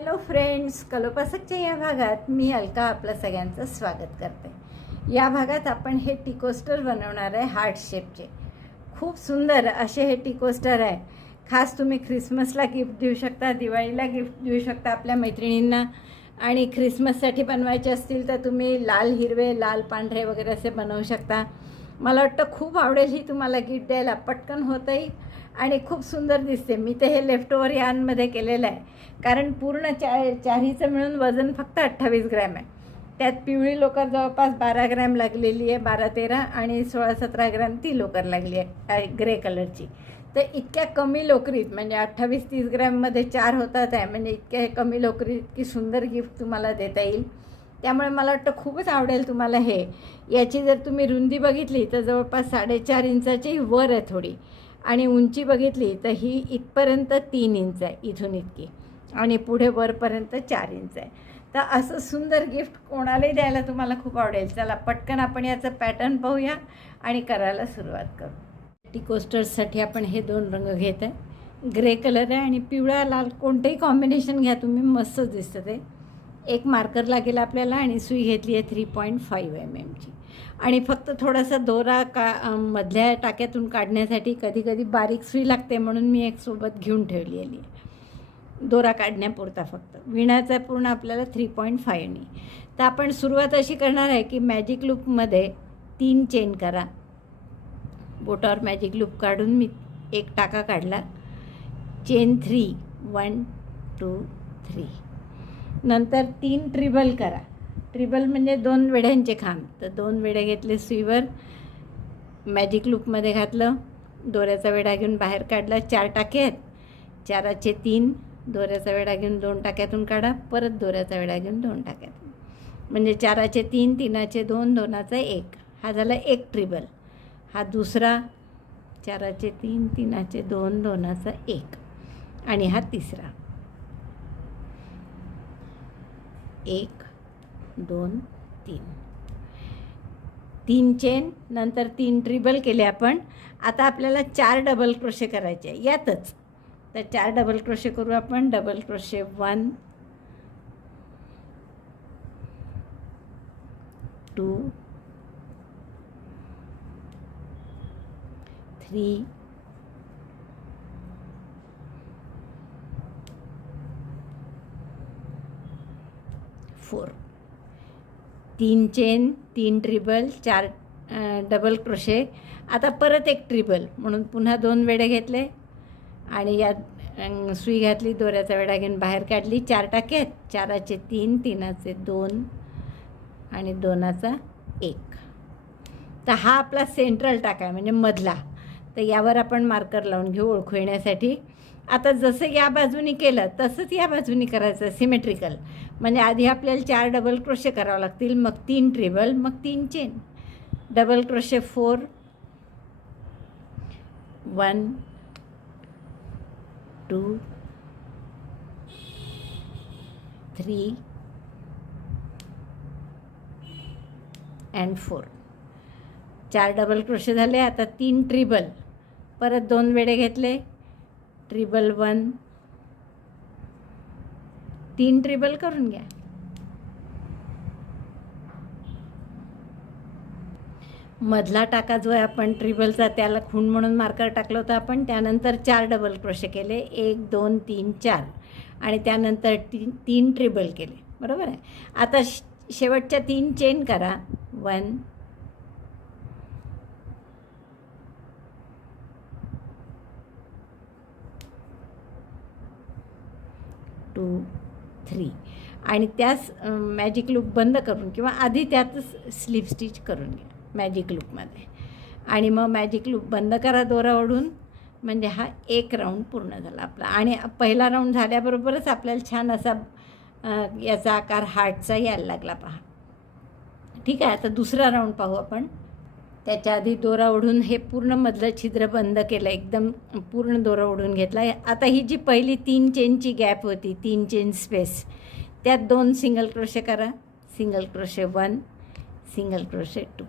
Hello friends कलोपासकच्या या भागात मी अलका आपलं सगळ्यांचं स्वागत करते. या भागात आपण हे टिकोस्टर बनवणार आहे हार्ट शेपचे. खूप सुंदर असे हे टिकोस्टर आहे. खास तुम्ही ख्रिसमसला गिफ्ट देऊ शकता दिवाळीला गिफ्ट देऊ शकता आपल्या मैत्रिणींना. आणि ख्रिसमससाठी बनवायचे असतील तर तुम्ही लाल हिरवे लाल पांढरे वगैरे असे बनवू शकता. मला वाटतं खूप आवडेल ही तुम्हाला गिफ्ट द्यायला. पटकन होतंही. आणि खूप सुंदर दिसते. मी ते हे लेफ्ट ओव्हर यानमध्ये केलेलं आहे. कारण पूर्ण चा चारीचं मिळून वजन फक्त अठ्ठावीस ग्रॅम आहे. त्यात पिवळी लोकर जवळपास बारा ग्रॅम लागलेली आहे बारा तेरा आणि सोळा सतरा ग्रॅम ती लोकर लागली आहे ग्रे कलरची. तर इतक्या कमी लोकरीत म्हणजे अठ्ठावीस तीस ग्रॅममध्ये चार होतात आहे म्हणजे इतक्या कमी लोकरीत इतकी सुंदर गिफ्ट तुम्हाला देता येईल. त्यामुळे मला वाटतं खूपच आवडेल तुम्हाला हे. याची जर तुम्ही रुंदी बघितली तर जवळपास साडेचार इंचाची वर आहे थोडी. आणि उंची बघितली तर ही इथपर्यंत तीन इंच आहे इथून इतकी. आणि पुढे वरपर्यंत चार इंच आहे. तर असं सुंदर गिफ्ट कोणालाही द्यायला तुम्हाला खूप आवडेल. चला पटकन आपण याचं पॅटर्न पाहूया आणि करायला सुरुवात करू. टी कोस्टर्ससाठी आपण हे दोन रंग घेत आहे. ग्रे कलर आहे आणि पिवळा लाल कोणतंही कॉम्बिनेशन घ्या तुम्ही मस्तच दिसतं ते. एक मार्कर लागेल आपल्याला आणि सुई घेतली आहे थ्री पॉईंट फाईव्ह एम एमची आणि फक्त थोडासा दोरा का मधल्या टाक्यातून काढण्यासाठी कधी कधी बारीक सुई लागते म्हणून मी एक सोबत घेऊन ठेवली आहे. दोरा काढण्यापुरता फक्त. विणाचा पूर्ण आपल्याला थ्री पॉईंट फाईव्हनी तर आपण सुरुवात अशी करणार आहे की मॅजिक लूपमध्ये तीन चेन करा. बोटावर मॅजिक लूप काढून मी एक टाका काढला. Chain three one two three नंतर तीन ट्रिबल करा. ट्रिबल म्हणजे दोन वेड्यांचे खांब. तर दोन वेडे घेतले सुईवर मॅजिक लूपमध्ये घातलं दोऱ्याचा वेढा घेऊन बाहेर काढला चार टाके आहेत. चाराचे तीन दोऱ्याचा वेढा घेऊन दोन टाक्यातून काढा परत दोऱ्याचा वेडा घेऊन दोन टाक्यातून. म्हणजे चाराचे तीन तीनाचे दोन दोनाचा एक. हा झाला एक ट्रिबल. हा दुसरा चाराचे तीन तीनाचे दोन दोनाचा एक. आणि हा तिसरा. एक दोन तीन. तीन चेन नंतर तीन ट्रिबल केले आपण. आता आपल्याला चार डबल क्रोशे करायचे यातच. तर चार डबल क्रोशे करू आपण. Double crochet one two three four तीन चेन तीन ट्रिबल चार डबल क्रोशे आता परत एक ट्रिबल म्हणून पुन्हा दोन वेडे घेतले. आणि यात सुई घातली दोऱ्याचा वेडा घेऊन बाहेर काढली. चार टाक्यात चाराचे तीन तीनाचे दोन आणि दोनाचा एक. तर हा आपला सेंट्रल टाका आहे म्हणजे मधला. तर यावर आपण मार्कर लावून घेऊ ओळखू येण्यासाठी. आता जसं या बाजूनी केलं तसंच या बाजूनी करायचं सिमेट्रिकल म्हणजे आधी आपल्याला चार डबल क्रोशे करावं लागतील मग तीन ट्रिबल मग तीन chain double crochet four one two three and four चार डबल क्रोशे झाले आता तीन ट्रिबल परत दोन वेळे घेतले. Treble one. तीन ट्रिबल करून घ्या. मधला टाका जो आहे आपण ट्रिबलचा त्याला खूण म्हणून मार्कर टाकलं होतं आपण. त्यानंतर चार डबल क्रोशे केले. एक दोन तीन चार. आणि त्यानंतर तीन तीन ट्रिबल केले. बरोबर आहे? आता श- शेवटच्या तीन चेन करा. वन टू थ्री आणि त्याच मॅजिक लूप बंद करून किंवा आधी त्यातच स्लीप स्टिच करून घ्या मॅजिक लूपमध्ये आणि मग मॅजिक लूप बंद करा दोरा ओढून म्हणजे हा एक राऊंड पूर्ण झाला आपला. आणि पहिला राऊंड झाल्याबरोबरच आपल्याला छान असा याचा आकार हार्टचा यायला लागला पहा. ठीक आहे आता दुसरा राऊंड पाहू आपण. त्याच्या आधी दोरा ओढून हे पूर्ण मधलं छिद्र बंद केलं एकदम पूर्ण दोरा ओढून घेतला. आता ही जी पहिली तीन चेनची गॅप होती तीन चेन स्पेस त्यात दोन सिंगल क्रोशे करा. Single crochet one single crochet two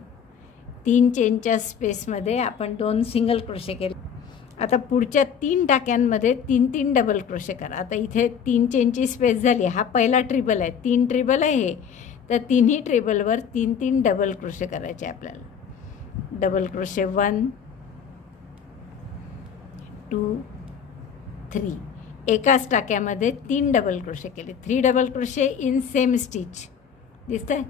तीन चेनच्या स्पेसमध्ये आपण दोन सिंगल क्रोशे केले. आता पुढच्या तीन टाक्यांमध्ये तीन तीन डबल क्रोशे करा. आता इथे तीन चेनची स्पेस झाली. हा पहिला ट्रिबल आहे. तीन ट्रिबल आहे हे. तर तिन्ही ट्रिबलवर तीन तीन डबल क्रोशे करायचे आपल्याला. Double crochet one two three एकाच टाक्यामध्ये तीन डबल क्रोशे केले. Three double crochet in same stitch दिसतंय?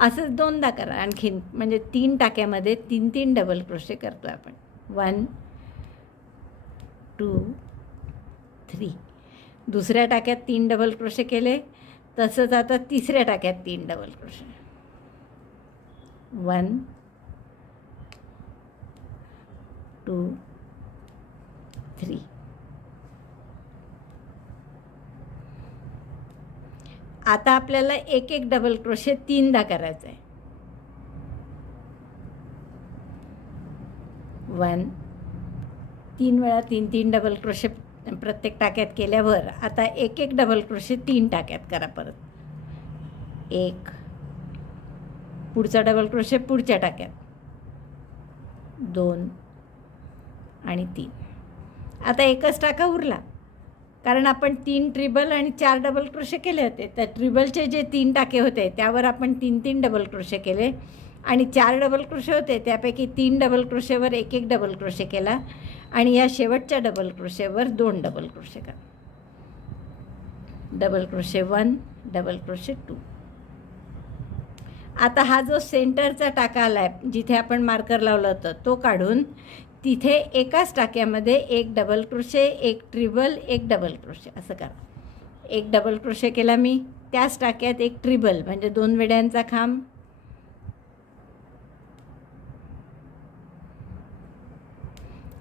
असंच दोनदा करा. आणखीन म्हणजे तीन टाक्यामध्ये तीन तीन डबल क्रोशे करतो आपण. वन टू थ्री दुसऱ्या टाक्यात तीन डबल क्रोशे केले. तसंच आता तिसऱ्या टाक्यात तीन double crochet one two three आता आपल्याला एक एक डबल क्रोशे तीनदा करायचं आहे वन तीन वेळा तीन तीन डबल क्रोशे प्रत्येक टाक्यात केल्यावर आता एक एक डबल क्रोशे तीन टाक्यात करा परत. एक. पुढचा डबल क्रोशे पुढच्या टाक्यात. दोन. आणि तीन आता एकच टाका उरला. कारण आपण तीन ट्रिबल आणि चार डबल क्रोशे केले होते. तर ट्रिबलचे जे तीन टाके होते त्यावर आपण तीन तीन डबल क्रोशे केले. आणि चार डबल क्रोशे होते त्यापैकी तीन डबल क्रोशेवर एक एक डबल क्रोशे केला. आणि या शेवटच्या डबल क्रोशेवर दोन डबल क्रोशे करा. Double crochet one double crochet two. आता हा जो सेंटरचा टाका आला आहे जिथे आपण मार्कर लावलं होतं तो काढून तिथे एकाच टाक्यामध्ये एक डबल क्रोशे एक ट्रिबल एक डबल क्रोशे असं करा. एक डबल क्रोशे केला मी त्याच टाक्यात एक ट्रिबल म्हणजे दोन वेड्यांचा खांब.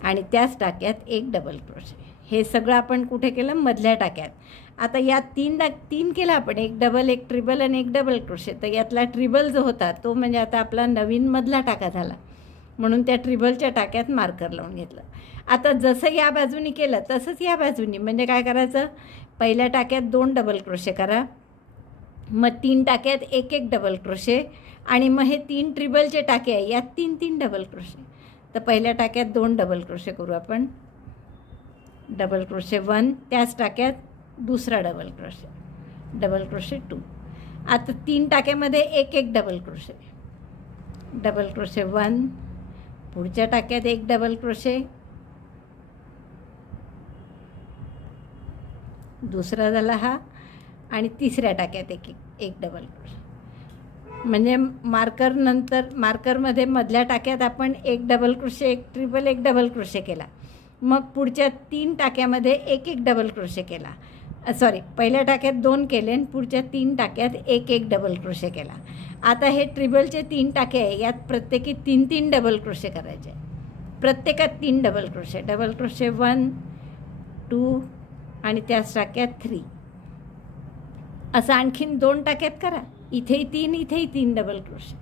आणि त्याच टाक्यात एक डबल क्रोशे हे सगळं आपण कुठे केलं? मधल्या टाक्यात. आता या तीन टाक तीन केला आपण एक डबल एक ट्रिबल आणि एक डबल क्रोशे तर यातला ट्रिबल जो होता तो म्हणजे आता आपला नवीन मधला टाका झाला. म्हणून त्या ट्रिबलच्या टाक्यात मार्कर लावून घेतलं. आता जसं या बाजूनी केलं तसंच या बाजूनी. म्हणजे काय करायचं? पहिल्या टाक्यात दोन डबल क्रोशे करा. मग तीन टाक्यात एक एक डबल क्रोशे आणि मग हे तीन ट्रिबलचे टाके आहे यात तीन तीन डबल क्रोशे तर पहिल्या टाक्यात दोन डबल क्रोशे करू आपण. डबल क्रोशे वन त्याच टाक्यात दुसरा double crochet double crochet two आता तीन टाक्यामध्ये एक एक double crochet double crochet one पुढच्या टाक्यात एक डबल क्रोशे दुसरा झाला हा आणि तिसऱ्या टाक्यात एक एक डबल क्रोशे म्हणजे मार्कर नंतर मार्करमध्ये मधल्या टाक्यात आपण एक डबल क्रोशे एक ट्रिपल एक डबल क्रोशे केला. मग पुढच्या तीन टाक्यामध्ये एक एक डबल क्रोशे केला. सॉरी पहिल्या टाक्यात दोन केले आणि पुढच्या तीन टाक्यात एक एक डबल क्रोशे केला. आता हे ट्रिबलचे तीन टाके आहे यात प्रत्येकी तीन तीन डबल क्रोशे करायचे. प्रत्येकात तीन double crochet double crochet one two आणि त्याच टाक्यात थ्री असं आणखीन दोन टाक्यात करा. इथेही तीन इथेही तीन डबल क्रोशे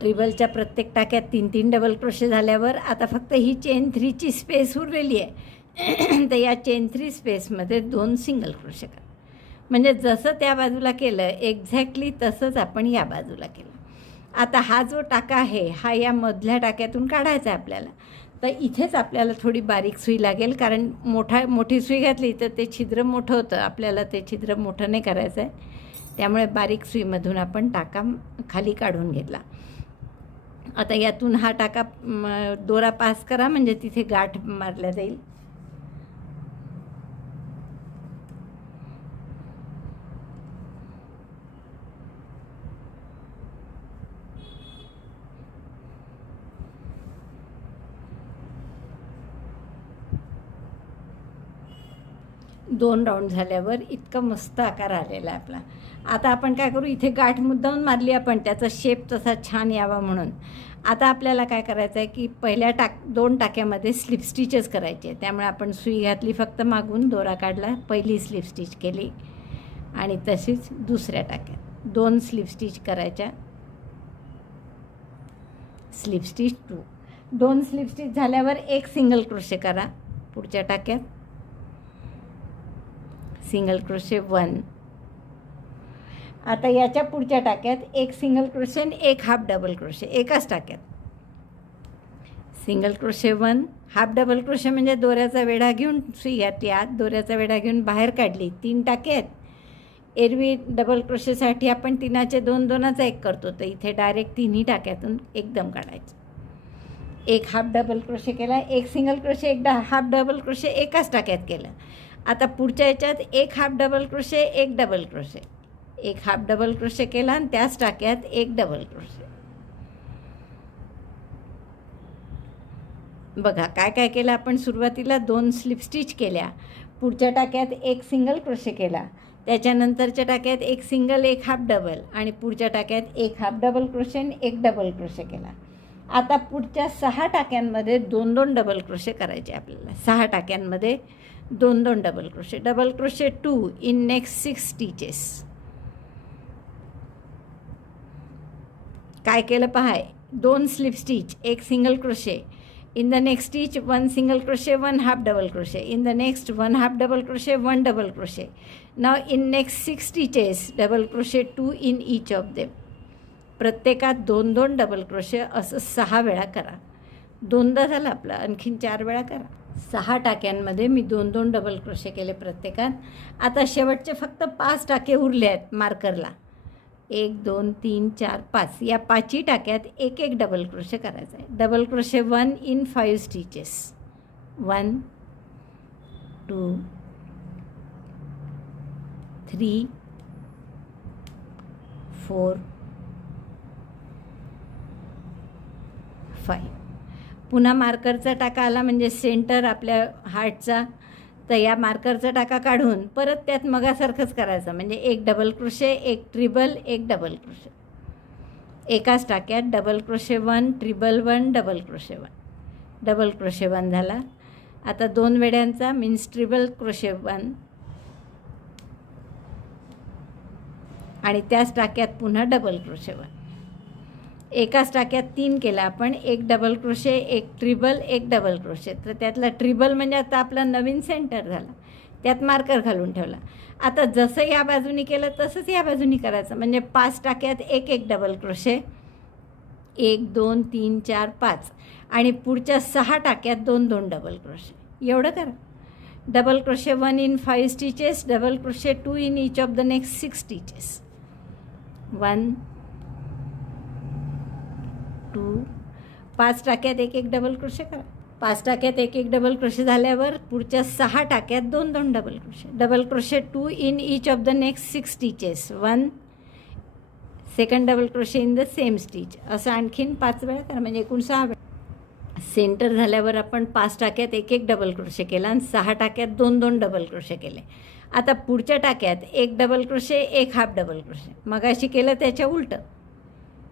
ट्रिबलच्या प्रत्येक टाक्यात तीन तीन डबल क्रोशे झाल्यावर आता फक्त ही चेन थ्रीची स्पेस उरलेली आहे. तर या चेन थ्री स्पेसमध्ये दोन सिंगल क्रोशे करा. म्हणजे जसं त्या बाजूला केलं एक्झॅक्टली तसंच आपण या बाजूला केलं. आता हा जो टाका आहे हा या मधल्या टाक्यातून काढायचा आहे आपल्याला. तर इथेच आपल्याला थोडी बारीक सुई लागेल कारण मोठा मोठी सुई घातली तर ते छिद्र मोठं होतं. आपल्याला ते छिद्र मोठं नाही करायचं आहे. त्यामुळे बारीक सुईमधून आपण टाका खाली काढून घेतला. आता यातून हा टाका दोरा पास करा म्हणजे तिथे गाठ मारल्या जाईल. दोन राऊंड झाल्यावर इतका मस्त आकार आलेला आहे आपला. आता आपण काय करू इथे गाठ मुद्दाहून मारली आपण त्याचा शेप तसा छान यावा म्हणून. आता आपल्याला काय करायचं आहे की पहिल्या टाक दोन टाक्यामध्ये स्लिप स्टिचेस करायचे. त्यामुळे आपण सुई घातली फक्त मागून दोरा काढला पहिली स्लिप स्टिच केली आणि तशीच दुसऱ्या टाक्यात. दोन स्लिप स्टिच करायच्या. स्लिप स्टिच टू दोन स्लिप स्टिच झाल्यावर एक सिंगल क्रोशे करा पुढच्या टाक्यात. Single crochet one. आता याच्या पुढच्या टाक्यात एक सिंगल क्रोशे आणि एक हाफ डबल क्रोशे एकाच टाक्यात. Single crochet one half double crochet म्हणजे दोऱ्याचा वेढा घेऊन सुई घातली आत दोऱ्याचा वेढा घेऊन बाहेर काढली तीन टाके आहेत एरवी डबल क्रोशेसाठी आपण तिनाचे दोन दोनाचा एक करतो तर इथे डायरेक्ट तिन्ही टाक्यातून एकदम काढायचं. एक हाफ डबल क्रोशे केला एक सिंगल क्रोशे एक हाफ डबल क्रोशे एकाच टाक्यात केलं. आता पुढच्या याच्यात एक हाफ डबल क्रोशे एक डबल क्रोशे एक हाफ डबल क्रोशे केला आणि त्याच टाक्यात एक डबल क्रोशे बघा काय काय केलं आपण? सुरुवातीला दोन स्लिप स्टिच केल्या. पुढच्या टाक्यात एक सिंगल क्रोशे केला. त्याच्यानंतरच्या टाक्यात एक सिंगल एक हाफ डबल आणि पुढच्या टाक्यात एक हाफ डबल क्रोशे आणि एक डबल क्रोशे केला. आता पुढच्या सहा टाक्यांमध्ये दोन दोन डबल क्रोशे करायचे आपल्याला. सहा टाक्यांमध्ये दोन दोन double crochet double crochet two in next six stitches काय केलं पहाय? दोन स्लिप स्टिच एक single crochet in the next stitch one single crochet one half double crochet in the next one half double crochet one double crochet now in next six stitches double crochet two in each of them प्रत्येकात दोन दोन double crochet असं सहा वेळा करा. दोनदा झालं आपलं आणखीन चार वेळा करा. सहा टाक्यांमध्ये मी दोन दोन डबल क्रोशे केले प्रत्येकात. आता शेवटचे फक्त पाच टाके उरले आहेत मार्करला एक दोन तीन चार पाच. या पाचही टाक्यात एक एक डबल क्रोशे करायचा आहे double crochet one in five stitches one two three four five पुन्हा मार्करचा टाका आला म्हणजे सेंटर आपल्या हार्टचा तर या मार्करचा टाका काढून परत त्यात मगासारखंच करायचं. म्हणजे एक डबल क्रोशे एक ट्रिबल एक डबल क्रोशे एकाच टाक्यात double crochet one treble one double crochet one double crochet one झाला. आता दोन वेड्यांचा मीन्स ट्रिबल क्रोशे वन आणि त्याच टाक्यात पुन्हा डबल क्रोशे वन एकाच टाक्यात तीन केला आपण एक डबल क्रोशे एक ट्रिबल एक डबल क्रोशे तर त्यातला ट्रिबल म्हणजे आता आपला नवीन सेंटर झाला. त्यात मार्कर घालून ठेवला. आता जसं या बाजूनी केलं तसंच या बाजूनी करायचं. म्हणजे पाच टाक्यात एक एक डबल क्रोशे एक दोन तीन चार पाच. आणि पुढच्या सहा टाक्यात दोन दोन डबल क्रोशे एवढं करा. Double crochet one in five stitches double crochet two in each of the next six stitches one two पाच टाक्यात एक एक डबल क्रोशे करा. पाच टाक्यात एक एक डबल क्रोशे झाल्यावर पुढच्या सहा टाक्यात दोन दोन double crochet double crochet two in each of the next six stitches one second double crochet in the same stitch असं आणखीन पाच वेळा करा म्हणजे एकूण सहा वेळा. सेंटर झाल्यावर आपण पाच टाक्यात एक एक डबल क्रोशे केला आणि सहा टाक्यात दोन दोन डबल क्रोशे केले. आता पुढच्या टाक्यात एक डबल क्रोशे एक हाफ डबल क्रोशे मगाशी केलं त्याच्या उलटं.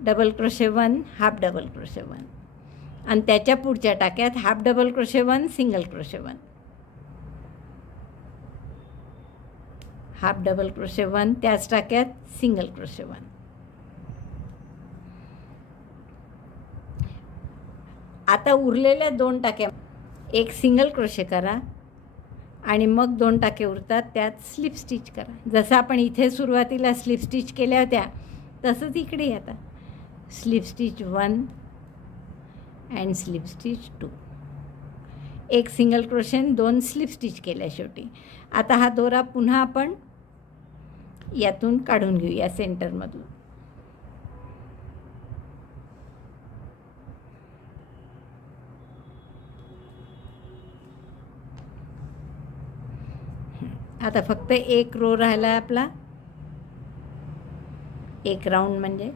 Double crochet one half double crochet one आणि त्याच्या पुढच्या टाक्यात half double crochet one single crochet one half double crochet one त्याच टाक्यात सिंगल क्रोशे वन आता उरलेल्या दोन टाक्या एक सिंगल क्रोशे करा आणि मग दोन टाके उरतात त्यात स्लिप स्टिच करा. जसं आपण इथे सुरुवातीला स्लिप स्टिच केल्या होत्या तसंच इकडे आता. Slip stitch one and slip stitch two एक सिंगल क्रोशेन दोन स्लिप स्टिच केल्या शेवटी. आता हा दोरा पुन्हा आपण यातून काढून घेऊ या सेंटरमधून आता फक्त एक रो राहिला आपला. एक राऊंड म्हणजे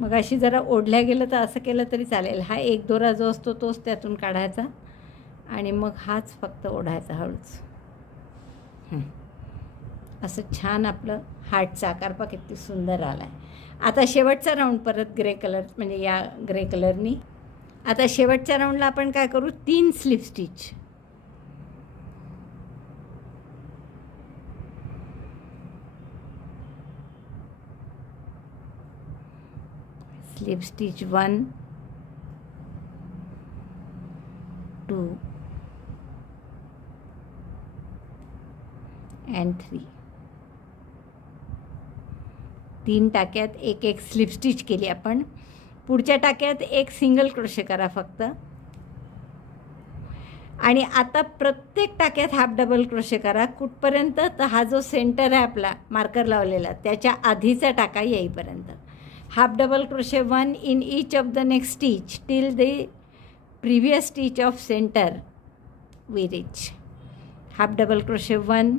मग अशी जरा ओढल्या गेलं तर असं केलं तरी चालेल. हा एक दोरा जो असतो तोच त्यातून काढायचा आणि मग हाच फक्त ओढायचा हळूच. असं छान आपलं हार्टचा आकार पा किती सुंदर आला आहे आता शेवटचा राऊंड परत ग्रे कलर म्हणजे या ग्रे कलरनी आता शेवटच्या राऊंडला आपण काय करू? तीन slip stitch slip stitch one two and three तीन टाक्यात एक एक स्लिप स्टिच केली आपण. पुढच्या टाक्यात एक सिंगल क्रोशे करा फक्त. आणि आता प्रत्येक टाक्यात हाफ डबल क्रोशे करा. कुठपर्यंत? तर हा जो सेंटर आहे आपला मार्कर लावलेला त्याच्या आधीचा टाका येईपर्यंत. Half double crochet one in each of the next stitch till the previous stitch of centre we reach half double crochet one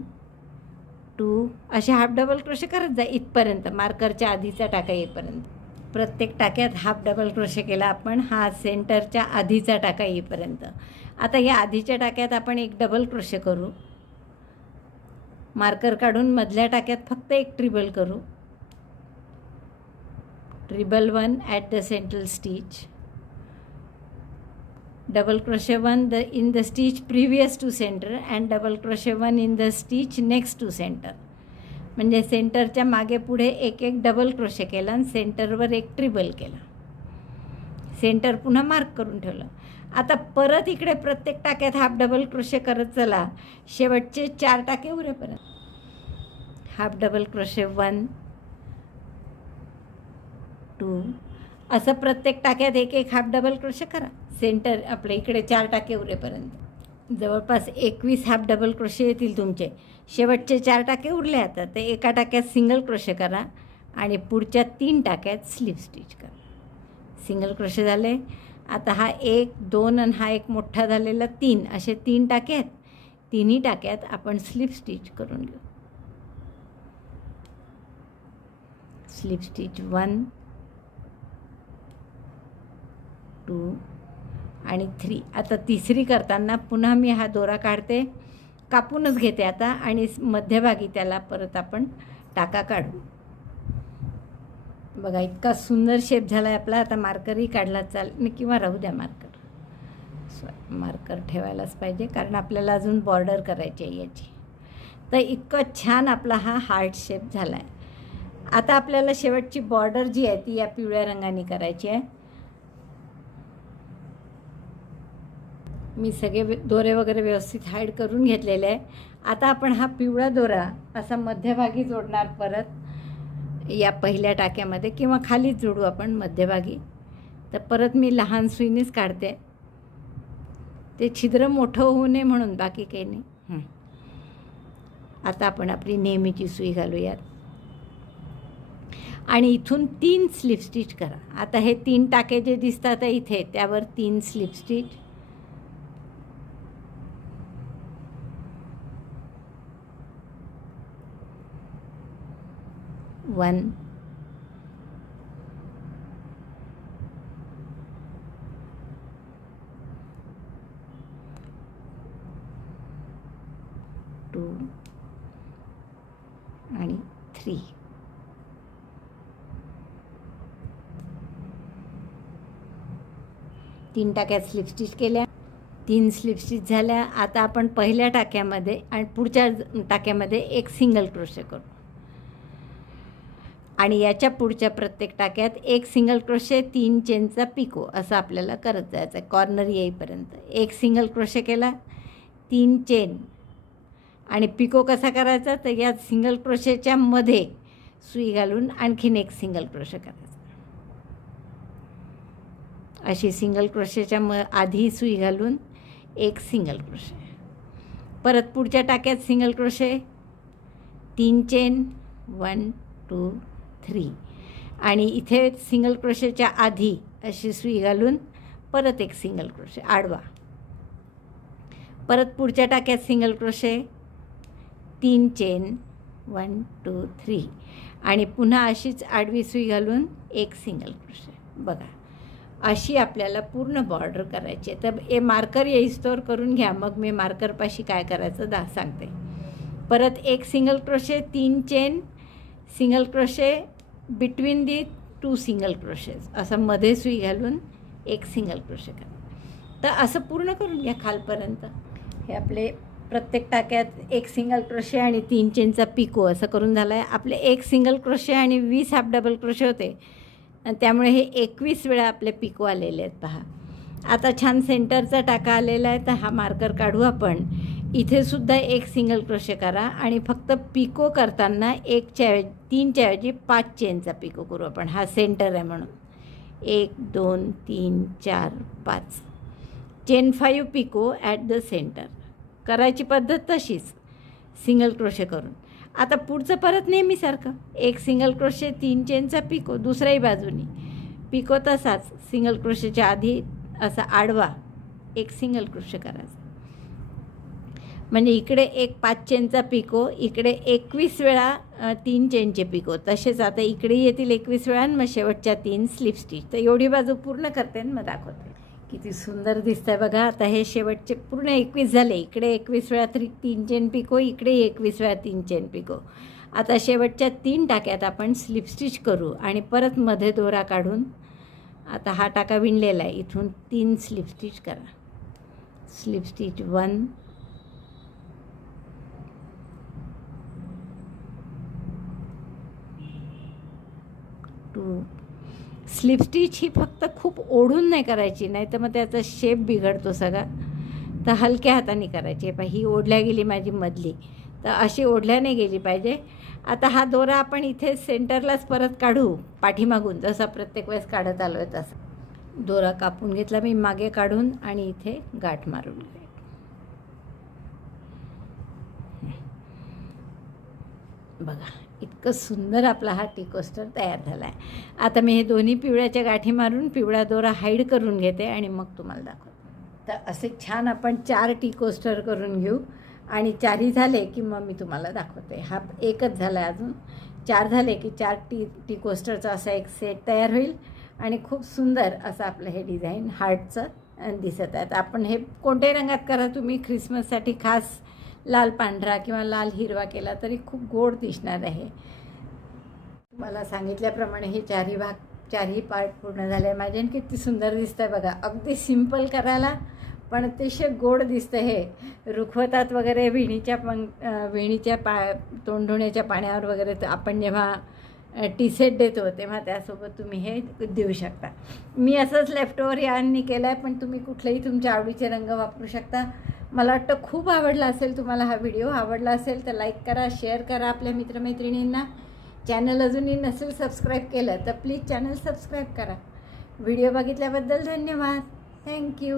two असे हाफ डबल क्रोशे करत जा इथपर्यंत. मार्करच्या आधीचा टाका येईपर्यंत. प्रत्येक टाक्यात हाफ डबल क्रोशे केला आपण हा सेंटरच्या आधीचा टाका येईपर्यंत. आता या आधीच्या टाक्यात आपण एक डबल क्रोशे करू. मार्कर काढून मधल्या टाक्यात फक्त एक ट्रिबल करू. Treble one at the central stitch double crochet one the in the stitch previous to centre and double crochet one in the stitch next to centre म्हणजे सेंटरच्या मागे पुढे एक एक डबल क्रोशे केला आणि सेंटरवर एक ट्रिबल केला. सेंटर पुन्हा मार्क करून ठेवलं. आता परत इकडे प्रत्येक टाक्यात हाफ डबल क्रोशे करत चला. शेवटचे चार टाके उरेपर्यंत half double crochet one two असं प्रत्येक टाक्यात एक एक हाफ डबल क्रोशे करा. सेंटर आपल्या इकडे चार टाके उरेपर्यंत. जवळपास एकवीस हाफ डबल क्रोशे येतील तुमचे. शेवटचे चार टाके उरले आता ते एका टाक्यात सिंगल क्रोशे करा आणि पुढच्या तीन टाक्यात स्लीप स्टिच करा. सिंगल क्रोशे झाले. आता हा एक दोन आणि हा एक मोठा झालेला तीन असे तीन टाके आहेत. तिन्ही टाक्यात आपण स्लीप स्टिच करून घेऊ. स्लीप स्टिच वन टू आणि थ्री आता तिसरी करताना पुन्हा मी हा दोरा काढते. कापूनच घेते आता आणि मध्यभागी त्याला परत आपण टाका काढू. बघा इतका सुंदर शेप झाला आहे आपला. आता मार्करही काढला चाल किंवा राहू द्या मार्कर मार्कर ठेवायलाच पाहिजे कारण आपल्याला अजून बॉर्डर करायची आहे याची. तर इतकं छान आपला हा हार्ट शेप झाला आहे आता आपल्याला शेवटची बॉर्डर जी आहे ती या पिवळ्या रंगाने करायची आहे. मी सगळे दोरे वगैरे व्यवस्थित हाईड करून घेतलेले आहे. आता आपण हा पिवळा दोरा असा मध्यभागी जोडणार परत या पहिल्या टाक्यामध्ये किंवा खालीच जोडू आपण मध्यभागी. तर परत मी लहान सुईनेच काढते. ते छिद्र मोठं होऊ नये म्हणून बाकी काही नाही. आता आपण आपली नेहमीची सुई घालूयात. आणि इथून तीन स्लिप स्टिच करा. आता हे तीन टाके जे दिसतात इथे त्यावर तीन स्लिप स्टिच वन आणि थ्री तीन टाक्यात स्लिपस्टिच केल्या. तीन स्लिपस्टिच झाल्या. आता आपण पहिल्या टाक्यामध्ये आणि पुढच्या टाक्यामध्ये एक सिंगल क्रोशे करू. आणि याच्या पुढच्या प्रत्येक टाक्यात एक सिंगल क्रोशे तीन चेनचा पिको असं आपल्याला करत जायचं आहे. कॉर्नर येईपर्यंत. एक सिंगल क्रोशे केला तीन चेन आणि पिको कसा करायचा? तर या सिंगल क्रोशेच्या मध्ये सुई घालून आणखीन एक सिंगल क्रोशे करायचा. अशी सिंगल क्रोशेच्या म आधी सुई घालून एक सिंगल क्रोशे परत पुढच्या टाक्यात सिंगल क्रोशे तीन चेन वन टू थ्री आणि इथे सिंगल क्रोशेच्या आधी अशी सुई घालून परत एक सिंगल क्रोशे आडवा. परत पुढच्या टाक्यात सिंगल क्रोशे तीन चेन वन टू थ्री आणि पुन्हा अशीच आडवी सुई घालून एक सिंगल क्रोशे बघा अशी आपल्याला पूर्ण बॉर्डर करायची आहे. तर हे मार्कर येईस्तोर करून घ्या. मग मी मार्करपाशी काय करायचं दा सांगते. परत एक सिंगल क्रोशे तीन chain single crochet between the two single crochets असं मध्ये सुई घालून एक सिंगल क्रोशे करा. तर असं पूर्ण करून घ्या खालपर्यंत. हे आपले प्रत्येक टाक्यात एक सिंगल क्रोशे आणि तीन चेनचा पिको असं करून झालं आहे आपले एक सिंगल क्रोशे आणि वीस हाफ डबल क्रोशे होते. आणि त्यामुळे हे एकवीस वेळा आपले पिको आलेले आहेत पहा. आता छान सेंटरचा टाका आलेला आहे तर हा मार्कर काढू आपण. इथे सुद्धा एक सिंगल क्रोशे करा आणि फक्त पिको करताना एकच्या तीनच्या ऐवजी पाच चेनचा पिको करू आपण. हा सेंटर आहे म्हणून. एक दोन तीन चार पाच. Chain five picot at the centre करायची पद्धत तशीच. सिंगल क्रोशे करून. आता पुढचं परत नेहमीसारखं. एक सिंगल क्रोशे तीन चेनचा पिको दुसऱ्याही बाजूनी. पिको तसाच. सिंगल क्रोशेच्या आधी असा आडवा एक सिंगल क्रोशे करायचा. म्हणजे इकडे एक पाच चेनचा पिको इकडे एकवीस वेळा तीन चेनचे पिको. तसेच आता इकडे येतील एकवीस वेळा मग शेवटच्या तीन स्लिप स्टिच तर एवढी बाजू पूर्ण करते आणि मग दाखवते. किती सुंदर दिसतंय बघा. आता हे शेवटचे पूर्ण एकवीस झाले. इकडे एकवीस वेळा तरी तीन चेन पिको इकडे एकवीस वेळा तीन चेन पिको. आता शेवटच्या तीन टाक्यात आपण स्लिप स्टिच करू आणि परत मध्ये दोरा काढून आता हा टाका विणलेला आहे. इथून तीन स्लिप स्टिच करा. Slip stitch one two slip stitch ही फक्त खूप ओढून नाही करायची नाही तर मग त्याचा शेप बिघडतो सगळा. तर हलक्या हाताने करायची आहे ही ओढल्या गेली माझी मधली. तर अशी ओढल्याने गेली पाहिजे. आता हा दोरा आपण इथे सेंटरलाच परत काढू पाठीमागून जसा प्रत्येक वेळेस काढत आलो आहे तसा. दोरा कापून घेतला मी मागे काढून आणि इथे गाठ मारून बघा. इतकं सुंदर आपला हा टी कोस्टर तयार झाला आहे आता मी हे दोन्ही पिवळ्याच्या गाठी मारून पिवळा दोरा हाईड करून घेते आणि मग तुम्हाला दाखवते. तर असे छान आपण चार टी कोस्टर करून घेऊ. आणि चारही झाले की मग मी तुम्हाला दाखवते. हा एकच झाला आहे अजून. चार झाले की चार टी टी कोस्टरचा असा एक सेट तयार होईल. आणि खूप सुंदर असं आपलं हे डिझाईन हार्टचं दिसत आहे. तर आपण हे कोणत्याही रंगात करा. तुम्ही ख्रिसमससाठी खास लाल पांढरा किंवा लाल हिरवा केला तरी खूप गोड दिसणार आहे. मला सांगितल्याप्रमाणे हे चारही भाग चारही पार्ट पूर्ण झाले माझे आणि किती सुंदर दिसतं आहे बघा. अगदी सिंपल करायला पण अतिशय गोड दिसतं हे. रुखवतात वगैरे विणीच्या पण विणीच्या पा तोंड धुण्याच्या पाण्यावर वगैरे तर आपण जेव्हा टी सेट देतो तेव्हा त्यासोबत तुम्ही हे देऊ शकता. मी असंच लेफ्ट ओव्हर यांनी केलं आहे पण तुम्ही कुठलेही तुमच्या आवडीचे रंग वापरू शकता. मला वाटतं खूप आवडला असेल तुम्हाला हा व्हिडिओ. आवडला असेल तर लाईक करा शेअर करा आपल्या मित्रमैत्रिणींना. चॅनल अजूनही नसेल सबस्क्राईब केलं तर प्लीज चॅनल सबस्क्राईब करा. व्हिडिओ बघितल्याबद्दल धन्यवाद. Thank you